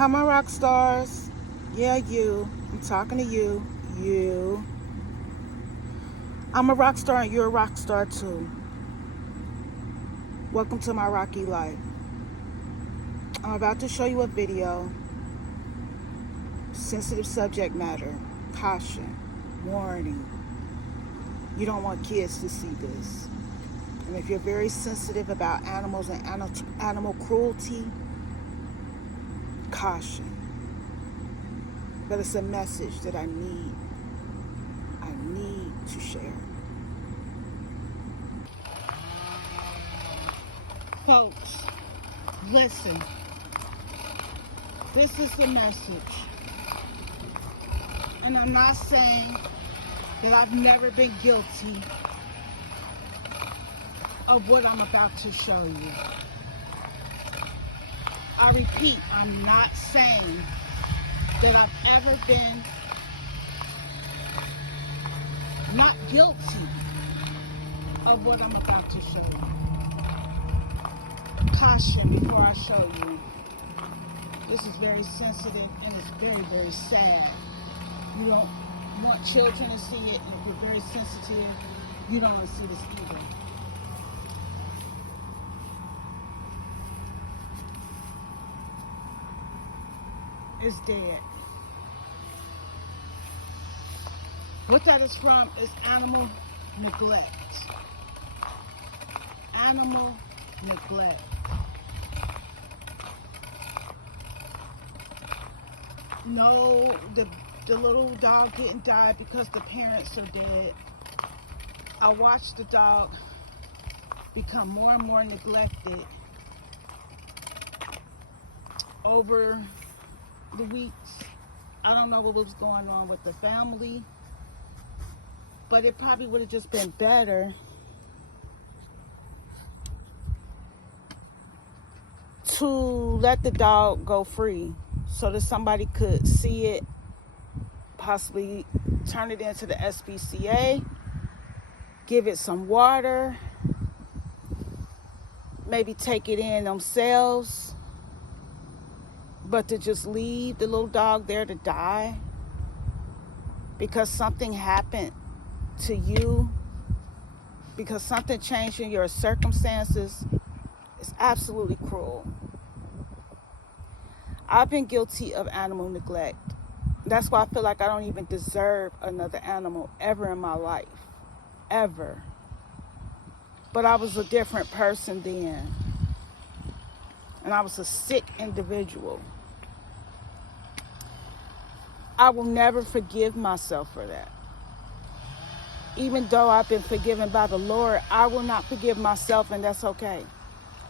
Hi, my rock stars. Yeah, you. I'm talking to you. You. I'm a rock star and you're a rock star too. Welcome to my rocky life. I'm about to show you a video. Sensitive subject matter. Caution. Warning. You don't want kids to see this. And if you're very sensitive about animals and animal cruelty, caution. But it's a message that I need to share. Folks, listen. This is the message. And I'm not saying that I've never been guilty of what I'm about to show you. I repeat, I'm not saying that I've ever been not guilty of what I'm about to show you. Caution before I show you. This is very sensitive and it's very, very sad. You don't want children to see it, and if you're very sensitive, you don't want to see this either. It's dead. What that is from is animal neglect. Animal neglect. No, the little dog didn't die because the parents are dead. I watched the dog become more and more neglected over the weeks. I don't know what was going on with the family, but it probably would have just been better to let the dog go free so that somebody could see it, possibly turn it into the SPCA, give it some water, maybe take it in themselves, but to just leave the little dog there to die because something happened to you, because something changed in your circumstances, is absolutely cruel. I've been guilty of animal neglect. That's why I feel like I don't even deserve another animal ever in my life. Ever. But I was a different person then. And I was a sick individual. I will never forgive myself for that. Even though I've been forgiven by the Lord, I will not forgive myself, and that's okay.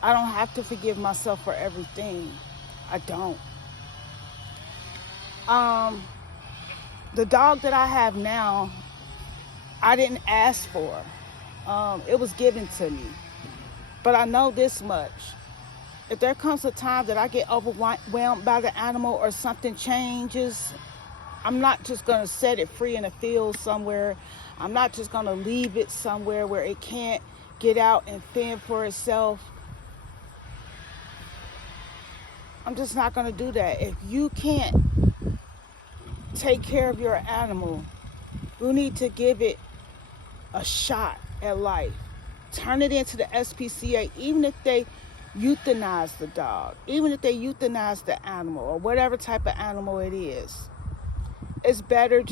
I don't have to forgive myself for everything. I don't. The dog that I have now, I didn't ask for. It was given to me. But I know this much. If there comes a time that I get overwhelmed by the animal or something changes, I'm not just going to set it free in a field somewhere. I'm not just going to leave it somewhere where it can't get out and fend for itself. I'm just not going to do that. If you can't take care of your animal, you need to give it a shot at life. Turn it into the SPCA, even if they euthanize the dog, even if they euthanize the animal or whatever type of animal it is. It's better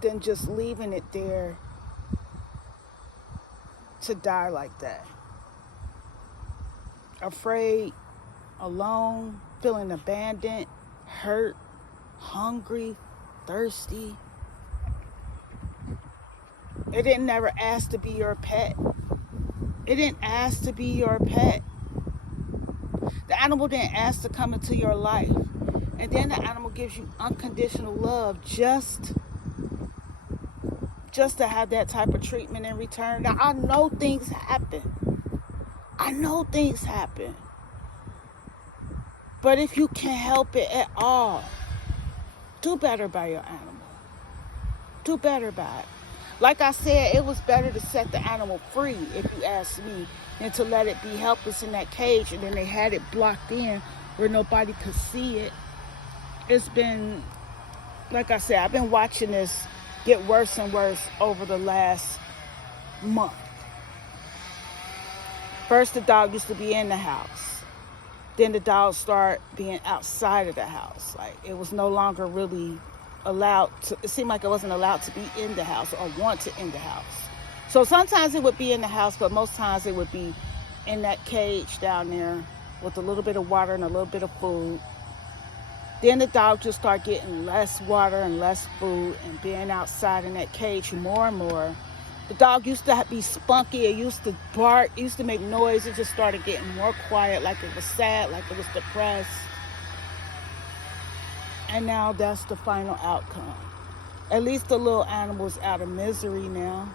than just leaving it there to die like that. Afraid, alone, feeling abandoned, hurt, hungry, thirsty. It didn't never ask to be your pet. It didn't ask to be your pet. The animal didn't ask to come into your life. And then the animal gives you unconditional love just to have that type of treatment in return. Now, I know things happen. But if you can help it at all, do better by your animal. Do better by it. Like I said, it was better to set the animal free, if you ask me, than to let it be helpless in that cage, and then they had it blocked in where nobody could see it. it's been, like I said, I've been watching this get worse and worse over the last month. First, the dog used to be in the house. Then the dog started being outside of the house. Like, it was no longer really allowed to, it seemed like it wasn't allowed to be in the house or want to in the house. So sometimes it would be in the house, but most times it would be in that cage down there with a little bit of water and a little bit of food. Then the dog just started getting less water and less food and being outside in that cage more and more. The dog used to be spunky. It used to bark. It used to make noise. It just started getting more quiet, like it was sad, like it was depressed. And now that's the final outcome. At least the little animal's out of misery now.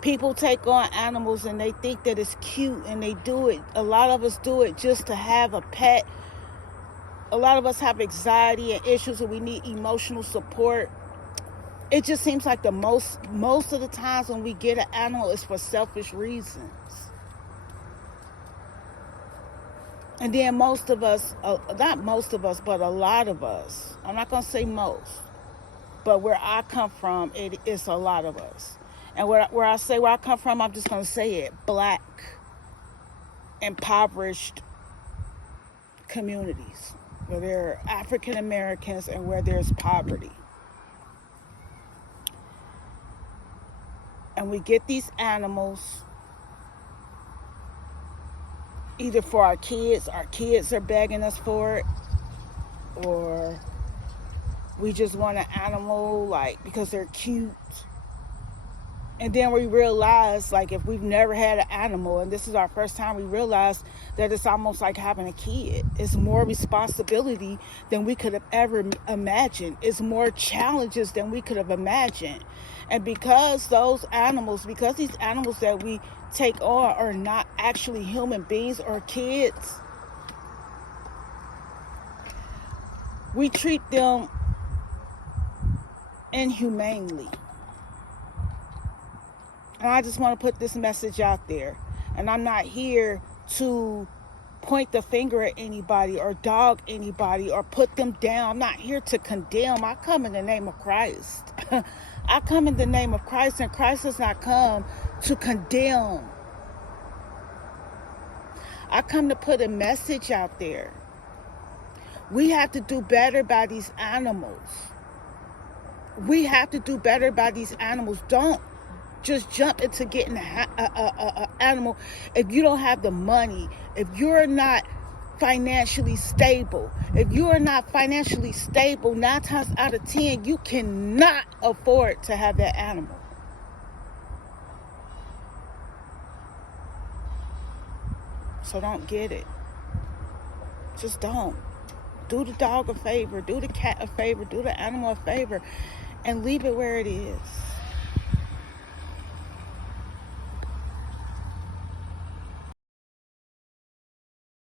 People take on animals and they think that it's cute, and they do it. A lot of us do it just to have a pet. A lot of us have anxiety and issues, and we need emotional support. It just seems like the most of the times when we get an animal is for selfish reasons. And then most of us, not most of us, but a lot of us, I'm not going to say most, but where I come from, it's a lot of us. And where I say where I come from, I'm just going to say it, Black, impoverished communities, where there are African Americans and where there's poverty. And we get these animals either for our kids are begging us for it, or we just want an animal like because they're cute. And then we realize, like, if we've never had an animal and this is our first time, we realize that it's almost like having a kid. It's more responsibility than we could have ever imagined. It's more challenges than we could have imagined. And because these animals that we take on are not actually human beings or kids, we treat them inhumanely. And I just want to put this message out there. And I'm not here to point the finger at anybody or dog anybody or put them down. I'm not here to condemn. I come in the name of Christ. I come in the name of Christ, and Christ does not come to condemn. I come to put a message out there. We have to do better by these animals. We have to do better by these animals. Don't just jump into getting an animal if you don't have the money, if you're not financially stable. If you are not financially stable, 9 times out of 10, you cannot afford to have that animal. So don't get it. Just don't. Do the dog a favor, do the cat a favor, do the animal a favor, and leave it where it is.